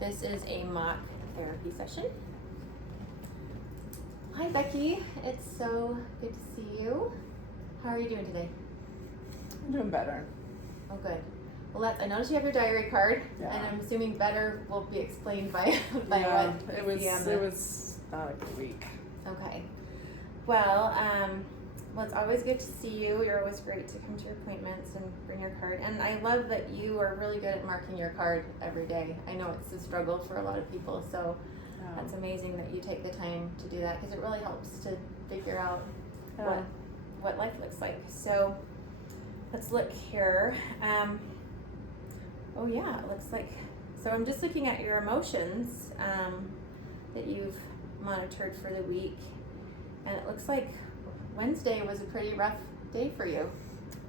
This is a mock therapy session. Hi Becky, it's so good to see you. How are you doing today? I'm doing better. Oh good. Well, I noticed you have your diary card, Yeah. and I'm assuming better will be explained by what it was. It was not a good week. Okay. Well, it's always good to see you. You're always great to come to your appointments and bring your card. And I love that you are really good at marking your card every day. I know it's a struggle for a lot of people, so that's amazing that you take the time to do that because it really helps to figure out what life looks like. So let's look here. Oh yeah, it looks like, so I'm just looking at your emotions that you've monitored for the week, and it looks like Wednesday was a pretty rough day for you.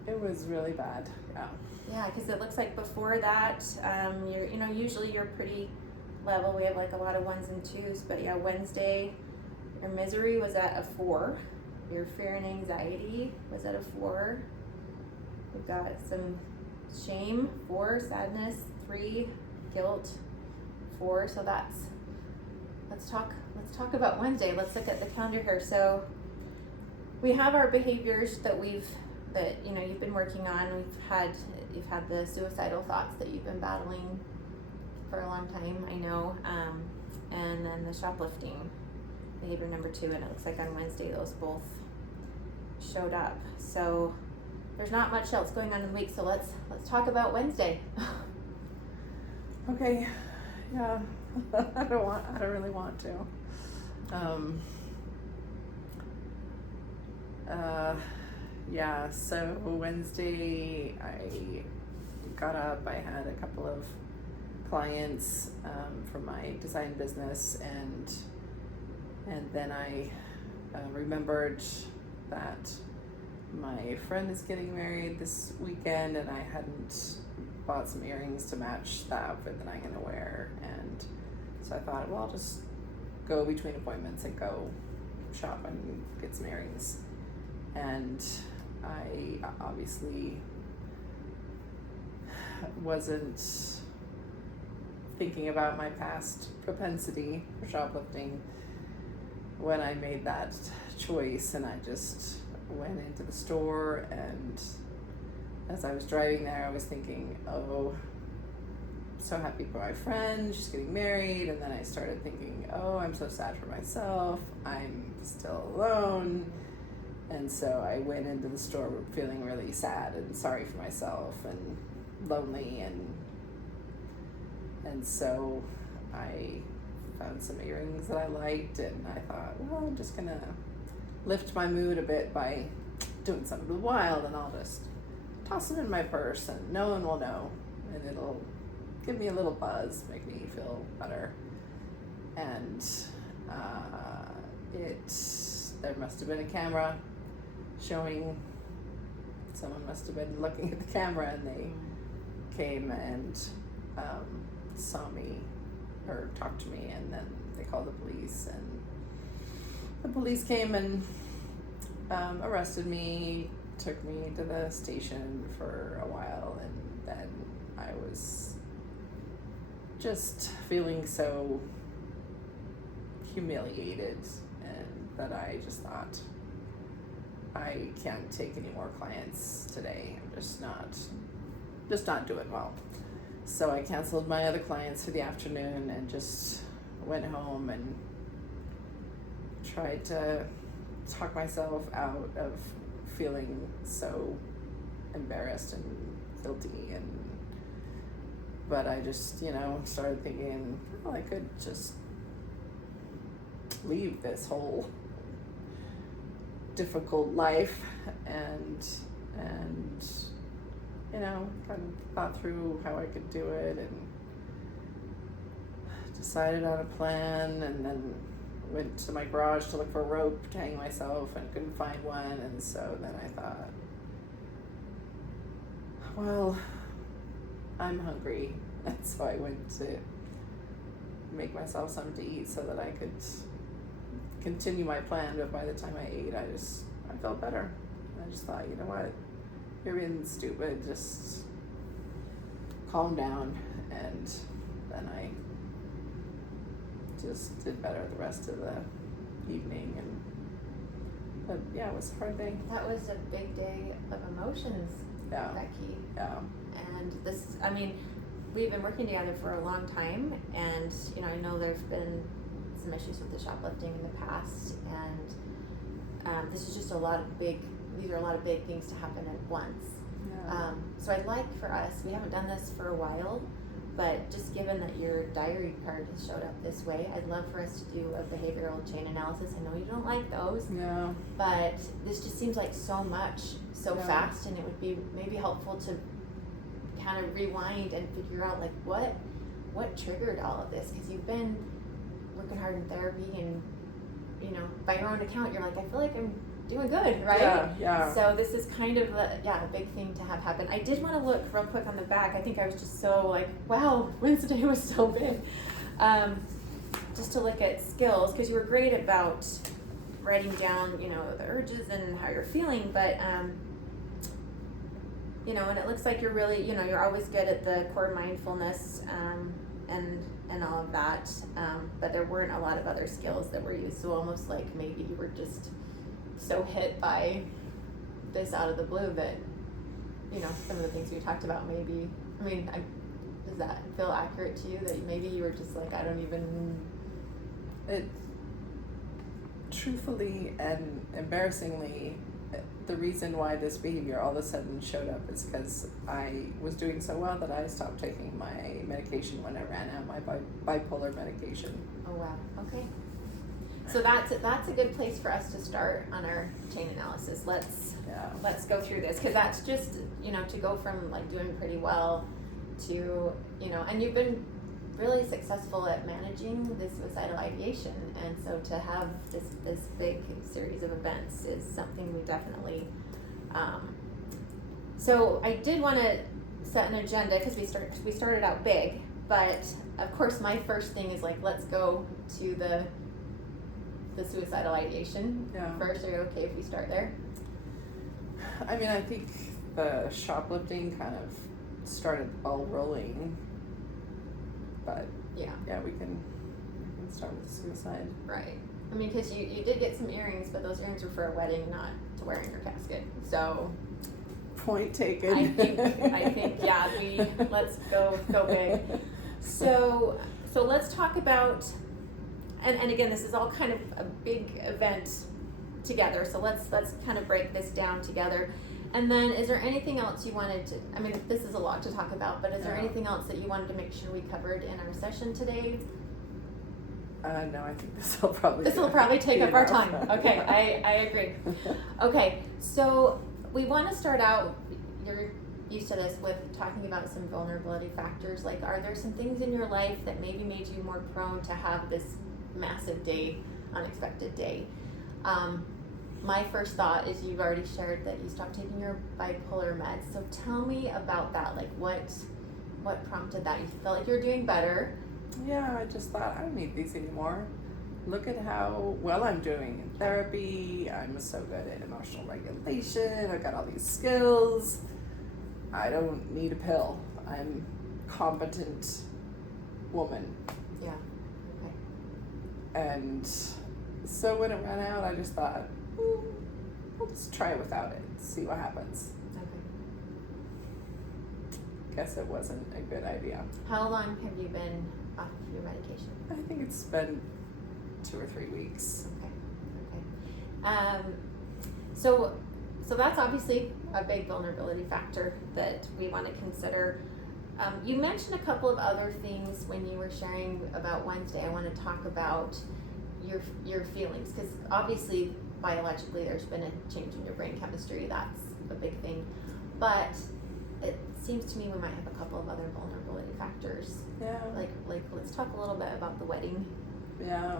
It was really bad. Yeah. Yeah, because it looks like before that, usually you're pretty level. We have like a lot of 1s and 2s, but yeah, Wednesday, your misery was at a 4. Your fear and anxiety was at a 4. We've got some shame, 4, sadness, 3, guilt, 4. So let's talk about Wednesday. Let's look at the calendar here. So we have our behaviors that you've been working on. You've had the suicidal thoughts that you've been battling for a long time, I know, and then the shoplifting behavior number 2, and it looks like on Wednesday those both showed up. So there's not much else going on in the week, so let's talk about Wednesday. Okay. Yeah. I don't really want to. So Wednesday I got up, I had a couple of clients for my design business, and then I remembered that my friend is getting married this weekend, and I hadn't bought some earrings to match the outfit that I'm gonna wear, and so I thought, well, I'll just go between appointments and go shop and get some earrings. And I obviously wasn't thinking about my past propensity for shoplifting when I made that choice, and I just went into the store, and as I was driving there I was thinking, oh, so happy for my friend, she's getting married. And then I started thinking, oh, I'm so sad for myself, I'm still alone. And so I went into the store feeling really sad and sorry for myself and lonely, and so I found some earrings that I liked, and I thought, well, I'm just gonna lift my mood a bit by doing something wild, and I'll just toss them in my purse and no one will know, and it'll give me a little buzz, make me feel better. And there must have been a camera showing, someone must have been looking at the camera, and they came and saw me or talked to me, and then they called the police, and the police came and arrested me, took me to the station for a while, and then I was just feeling so humiliated, and that I just thought, I can't take any more clients today. I'm just not doing well. So I canceled my other clients for the afternoon and just went home and tried to talk myself out of feeling so embarrassed and guilty, but I just, started thinking, well, I could just leave this whole difficult life, and kind of thought through how I could do it, and decided on a plan, and then went to my garage to look for a rope to hang myself and couldn't find one, and so then I thought, well, I'm hungry, and so I went to make myself something to eat so that I could continue my plan. But by the time I ate, I felt better. I just thought, you know what, you're being stupid, just calm down. And then I just did better the rest of the evening. But yeah, it was a hard day. That was a big day of emotions, Yeah. Becky. Yeah. And this, I mean, we've been working together for a long time, and I know there's been some issues with the shoplifting in the past, and this is just these are a lot of big things to happen at once. Yeah. So I'd like for us, we haven't done this for a while, but just given that your diary card has showed up this way, I'd love for us to do a behavioral chain analysis. I know you don't like those, Yeah. but this just seems like so much, so Yeah. fast, and it would be maybe helpful to kind of rewind and figure out like what triggered all of this, because you've been working hard in therapy, and by your own account you're like, I feel like I'm doing good, right? Yeah. So this is kind of a big thing to have happen. I did want to look real quick on the back. I think I was just so like, wow, Wednesday was so big. Just to look at skills, because you were great about writing down, the urges and how you're feeling, but and it looks like you're really, you're always good at the core mindfulness, and all of that, but there weren't a lot of other skills that were used, so almost like maybe you were just so hit by this out of the blue that, some of the things we talked about maybe, does that feel accurate to you, that maybe you were just like, I don't even... It, truthfully and embarrassingly, the reason why this behavior all of a sudden showed up is because I was doing so well that I stopped taking my medication when I ran out, my bipolar medication. Oh wow, okay. So that's a good place for us to start on our chain analysis. Let's go through this, because that's just, to go from like doing pretty well to, and you've been really successful at managing this suicidal ideation, and so to have this big series of events is something we definitely, so I did want to set an agenda, because we started out big, but of course my first thing is like, let's go to the suicidal ideation first. Are you okay if we start there? I mean, I think the shoplifting kind of started the ball rolling, but we can start with suicide. Right. I mean, because you did get some earrings, but those earrings were for a wedding, not to wear in your casket. So point taken. I think let's go big. So let's talk about, and again, this is all kind of a big event together, so let's kind of break this down together. And then, is there anything else you wanted to, I mean, this is a lot to talk about, but is there anything else that you wanted to make sure we covered in our session today? No, I think this will probably take up our time. Okay, I agree. Okay, so we want to start out, you're used to this, with talking about some vulnerability factors. Like, are there some things in your life that maybe made you more prone to have this massive day, unexpected day? My first thought is you've already shared that you stopped taking your bipolar meds. So tell me about that. Like, what prompted that? You felt like you were doing better. Yeah, I just thought, I don't need these anymore. Look at how well I'm doing in therapy. I'm so good at emotional regulation. I've got all these skills. I don't need a pill. I'm a competent woman. Yeah. Okay. And so when it ran out, I just thought, I'll just try it without it, see what happens. Okay. Guess it wasn't a good idea. How long have you been off your medication? I think it's been 2 or 3 weeks. Okay. So that's obviously a big vulnerability factor that we want to consider. You mentioned a couple of other things when you were sharing about Wednesday. I want to talk about your feelings, because obviously biologically there's been a change in your brain chemistry. That's a big thing, but it seems to me we might have a couple of other vulnerability factors. Yeah. Like let's talk a little bit about the wedding. Yeah.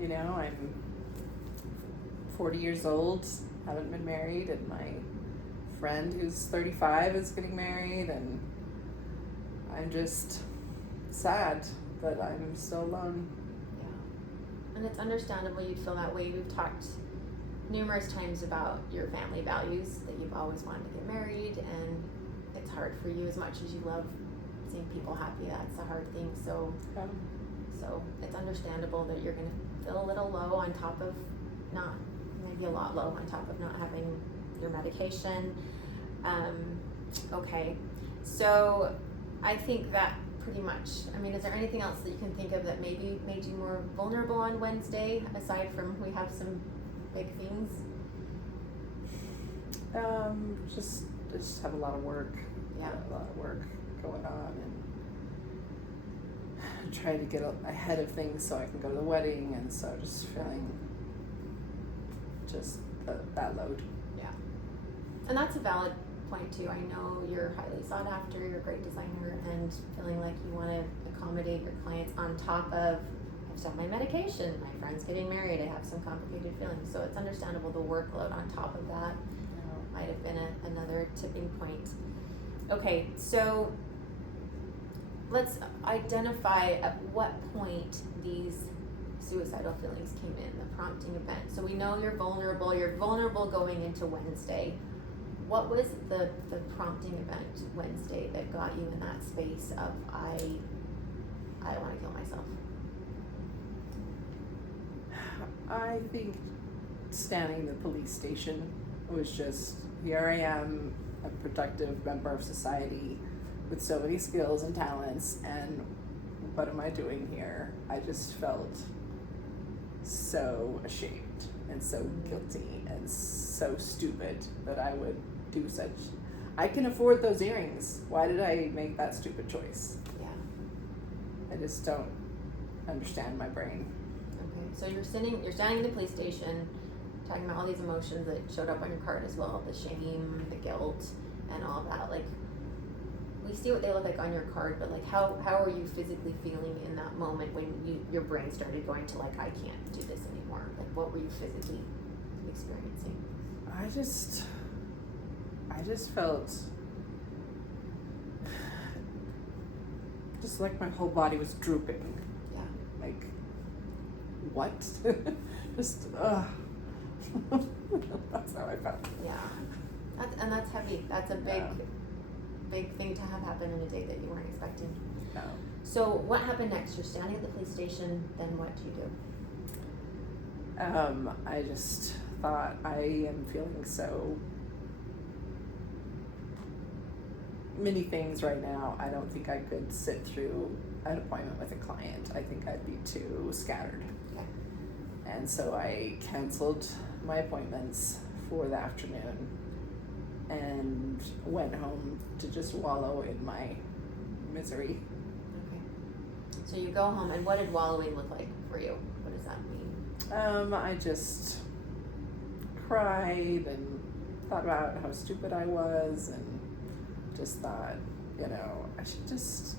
I'm 40 years old, haven't been married, and my friend who's 35 is getting married, and I'm just sad that I'm still alone. Yeah. And it's understandable you'd feel that way. We've talked numerous times about your family values, that you've always wanted to get married, and it's hard for you as much as you love seeing people happy, that's a hard thing. So it's understandable that you're gonna feel a little low on top of not, maybe a lot low on top of not having your medication. Okay, so I think that pretty much, I mean, is there anything else that you can think of that maybe made you more vulnerable on Wednesday, aside from we have some big things? Just have a lot of work. Yeah. A lot of work going on, and trying to get ahead of things so I can go to the wedding, and so just feeling just that load. Yeah. And that's a valid point too. I know you're highly sought after, you're a great designer, and feeling like you want to accommodate your clients on top of, I've stopped my medication, my friend's getting married, I have some complicated feelings. So it's understandable the workload on top of that might have been another tipping point. Okay, so let's identify at what point these suicidal feelings came in, the prompting event. So we know you're vulnerable going into Wednesday. What was the prompting event Wednesday that got you in that space of I want to kill myself? I think standing in the police station was just, here I am, a productive member of society with so many skills and talents, and what am I doing here? I just felt so ashamed and so guilty and so stupid that I would do such. I can afford those earrings. Why did I make that stupid choice? Yeah. I just don't understand my brain. Okay, so you're standing in the police station, talking about all these emotions that showed up on your card as well, the shame, the guilt, and all of that. Like, we see what they look like on your card, but like, how are you physically feeling in that moment when your brain started going to like, I can't do this anymore? Like, what were you physically experiencing? I just felt just like my whole body was drooping. Yeah. Like, what? Just, that's how I felt. Yeah. That's heavy. That's a big thing to have happen in a day that you weren't expecting. No. So what happened next? You're standing at the police station, then what do you do? I just thought, I am feeling so many things right now. I don't think I could sit through an appointment with a client. I think I'd be too scattered. Okay. And so I canceled my appointments for the afternoon and went home to just wallow in my misery. Okay. So you go home, and what did wallowing look like for you? What does that mean? I just cried and thought about how stupid I was, and just thought, I should just,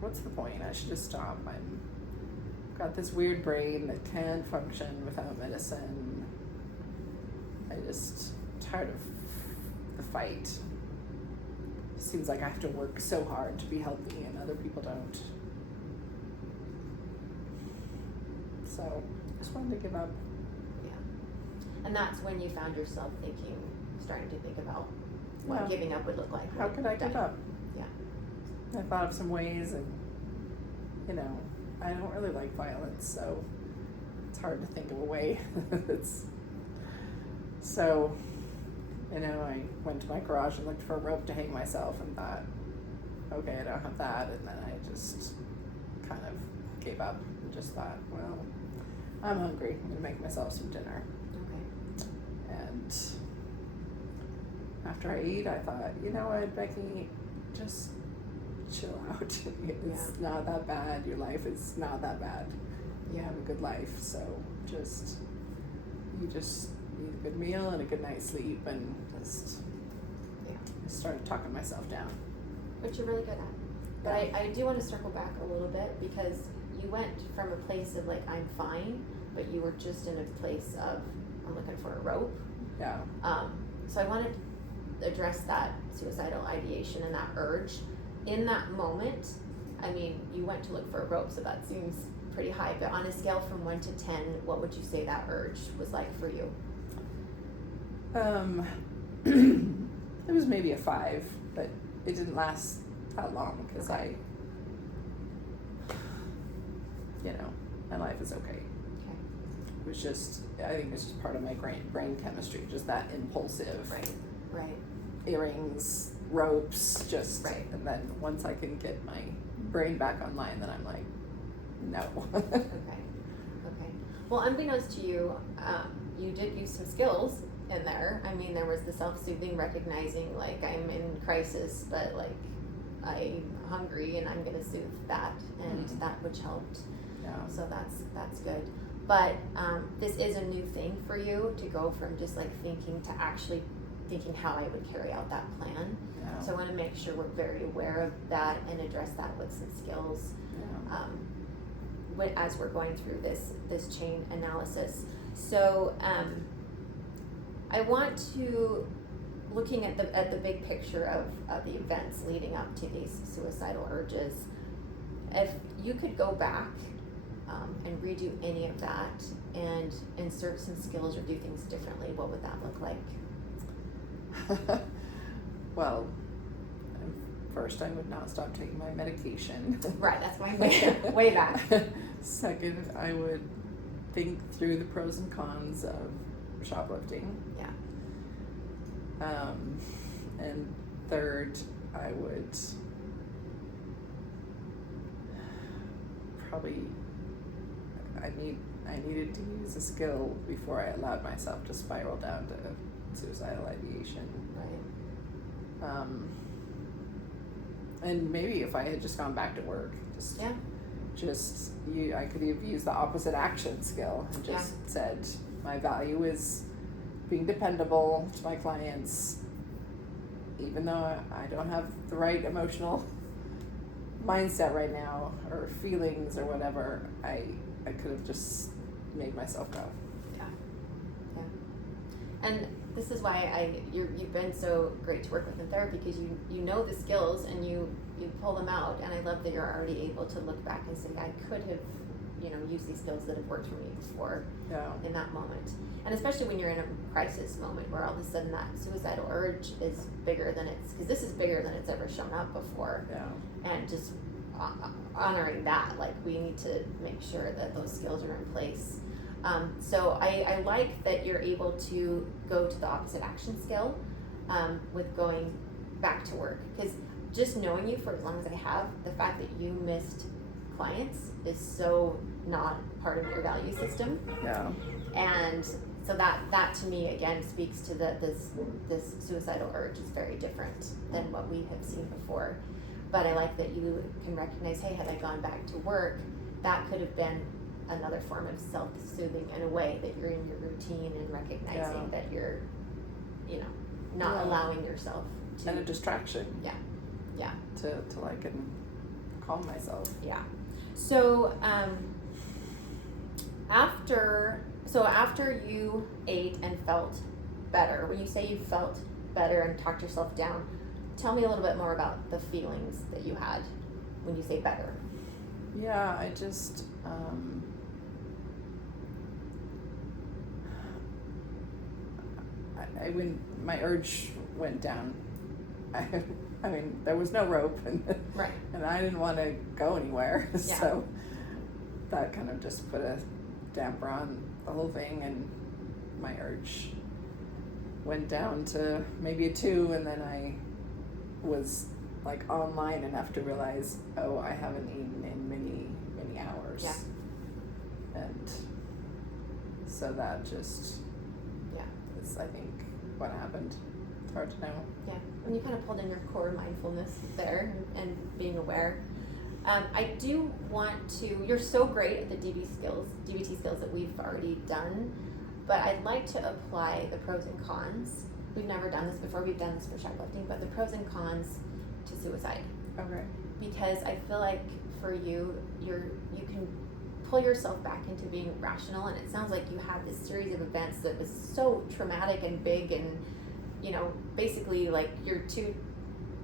what's the point? I should just stop. I've got this weird brain that can't function without medicine. I just tired of the fight. It seems like I have to work so hard to be healthy and other people don't. So just wanted to give up. Yeah. And that's when you found yourself starting to think about what giving up would look like. How could I give up? Yeah. I thought of some ways, and I don't really like violence, so it's hard to think of a way. So, I went to my garage and looked for a rope to hang myself and thought, okay, I don't have that, and then I just kind of gave up and just thought, well, I'm hungry, I'm gonna make myself some dinner. Okay. And after I eat, I thought, you know what, Becky, just chill out. It's not that bad. Your life is not that bad. You have a good life, so you just need a good meal and a good night's sleep, and just I started talking myself down. Which you're really good at. But I do want to circle back a little bit, because you went from a place of like, I'm fine, but you were just in a place of, I'm looking for a rope. Yeah. So I wanted to address that suicidal ideation and that urge. In that moment, I mean, you went to look for a rope, so that seems pretty high, but on a scale from 1 to 10, what would you say that urge was like for you? It was maybe a 5, but it didn't last that long because Okay. my life is okay. Okay. It was just, I think it's just part of my brain chemistry, just that impulsive. Right. Earrings, ropes, just, Right. and then once I can get my brain back online, then I'm like, no. Okay. Well, unbeknownst to you, you did use some skills in there. I mean, there was the self-soothing, recognizing like I'm in crisis, but like I'm hungry and I'm gonna soothe that, and that which helped. Yeah. So that's good. But this is a new thing for you to go from just like thinking to actually thinking how I would carry out that plan. Yeah. So I want to make sure we're very aware of that and address that with some skills. Yeah. As we're going through this chain analysis. So I want to, looking at the big picture of the events leading up to these suicidal urges, if you could go back and redo any of that and insert some skills or do things differently, what would that look like? Well, first I would not stop taking my medication. Right, that's going way back. Second, I would think through the pros and cons of shoplifting. Yeah. And third, I would probably, I needed to use a skill before I allowed myself to spiral down to suicidal ideation. Right. And maybe if I had just gone back to work, I could have used the opposite action skill and just said, my value is being dependable to my clients, even though I don't have the right emotional mindset right now or feelings or whatever, I could have just made myself go. Yeah. And this is why you've been so great to work with in therapy, because you know the skills and you pull them out, and I love that you're already able to look back and say, I could have used these skills that have worked for me before in that moment. And especially when you're in a crisis moment where all of a sudden that suicidal urge is bigger than because this is bigger than it's ever shown up before. Yeah. And just honoring that, like we need to make sure that those skills are in place. So I like that you're able to go to the opposite action skill with going back to work, because just knowing you for as long as I have, the fact that you missed clients is so not part of your value system. Yeah. And so that to me again speaks to this suicidal urge is very different than what we have seen before. But I like that you can recognize, hey, had I gone back to work, that could have been another form of self-soothing in a way that you're in your routine and recognizing that you're, not allowing yourself to. And a distraction. Yeah. To like and calm myself. Yeah. So after you ate and felt better, when you say you felt better and talked yourself down, tell me a little bit more about the feelings that you had when you say better. Yeah, I just when my urge went down, I mean, there was no rope, and Right. and I didn't want to go anywhere, Yeah. so that kind of just put a damper on the whole thing, and my urge went down to maybe a 2, and then I was like online enough to realize, oh, I haven't eaten in many hours. Yeah. And so that just is, I think, what happened. It's hard to know. Yeah, and you kind of pulled in your core mindfulness there and being aware. I do want to, you're so great at the DBT skills that we've already done, but I'd like to apply the pros and cons. We've never done this before, we've done this for shoplifting, but the pros and cons to suicide. Okay. Because I feel like for you, you can pull yourself back into being rational, and it sounds like you had this series of events that was so traumatic and big, and basically like your 2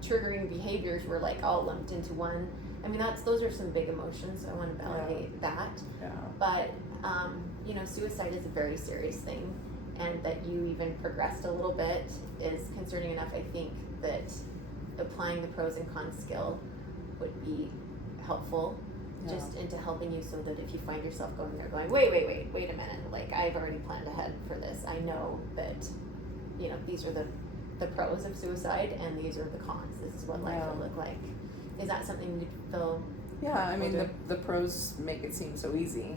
triggering behaviors were like all lumped into one. I mean, those are some big emotions, so I want to validate that. Yeah. But suicide is a very serious thing, and that you even progressed a little bit is concerning enough, I think, that applying the pros and cons skill would be helpful. Yeah. Just into helping you so that if you find yourself going there going, wait a minute, like I've already planned ahead for this. I know that, you know, these are the pros of suicide and these are the cons. This is what life will look like. Is that something you feel? Yeah, I mean, the pros make it seem so easy,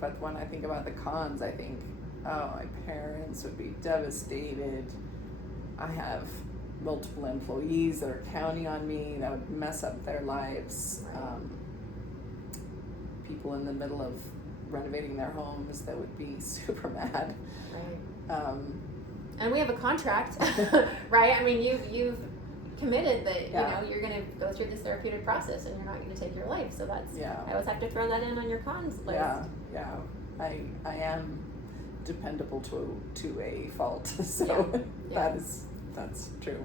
but when I think about the cons, I think, oh, my parents would be devastated. I have multiple employees that are counting on me. That would mess up their lives. Right. People in the middle of renovating their homes that would be super mad. Right. And we have a contract, right? I mean, you've committed that you know you're going to go through this therapeutic process and you're not going to take your life. So that's I always have to throw that in on your cons list. Yeah. I am dependable to a fault. So that's true.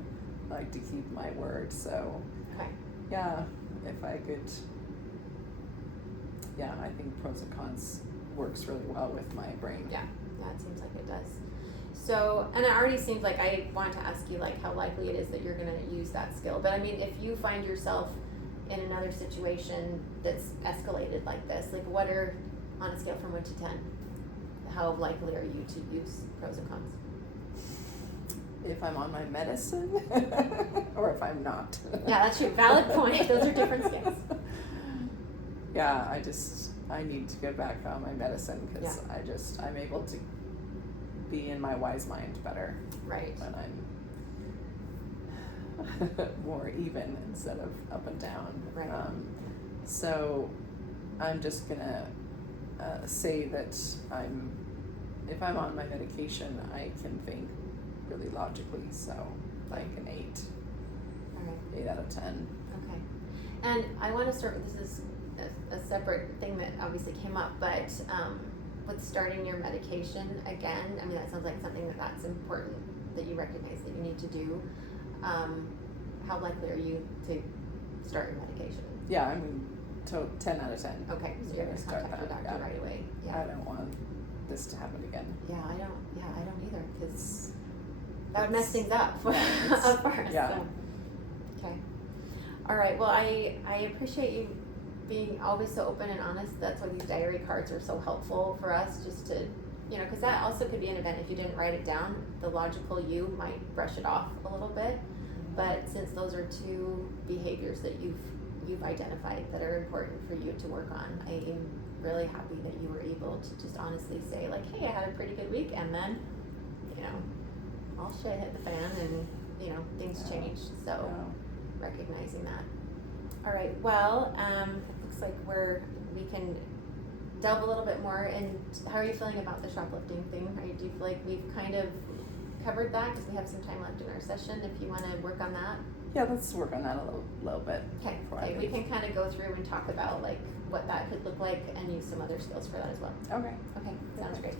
I like to keep my word. So if I could. Yeah, I think pros and cons works really well with my brain. Yeah, it seems like it does. So, and it already seems like I want to ask you like how likely it is that you're going to use that skill. But I mean, if you find yourself in another situation that's escalated like this, like what are, on a scale from 1 to 10, how likely are you to use pros and cons? If I'm on my medicine or if I'm not. Yeah, that's your valid point. Those are different scales. Yeah, I need to get back on my medicine because I'm able to be in my wise mind better. Right. When I'm more even instead of up and down. Right. So I'm just gonna say that if I'm on my medication, I can think really logically. So like an 8. All right. 8 out of 10. Okay. And I want to start with this is a separate thing that obviously came up, but with starting your medication again, I mean that sounds like something that's important that you recognize that you need to do. How likely are you to start your medication? Yeah, I mean 10 out of 10. Okay, so you're going to contact your doctor right away. Yeah. I don't want this to happen again. Yeah, I don't either, because that would mess things up for us. Yeah. So. Okay. All right. Well, I appreciate you being always so open and honest. That's why these diary cards are so helpful for us, just to, you know, because that also could be an event. If you didn't write it down, the logical you might brush it off a little bit. But since those are 2 behaviors that you've identified that are important for you to work on, I am really happy that you were able to just honestly say like, hey, I had a pretty good week, and then, you know, all shit hit the fan, and you know, things changed. So recognizing that. All right. Well, looks like we can delve a little bit more. And how are you feeling about the shoplifting thing? Do you feel like we've kind of covered that, because we have some time left in our session if you want to work on that? Yeah, let's work on that a little bit. Okay, we can kind of go through and talk about like what that could look like and use some other skills for that as well. Okay. Okay, sounds great.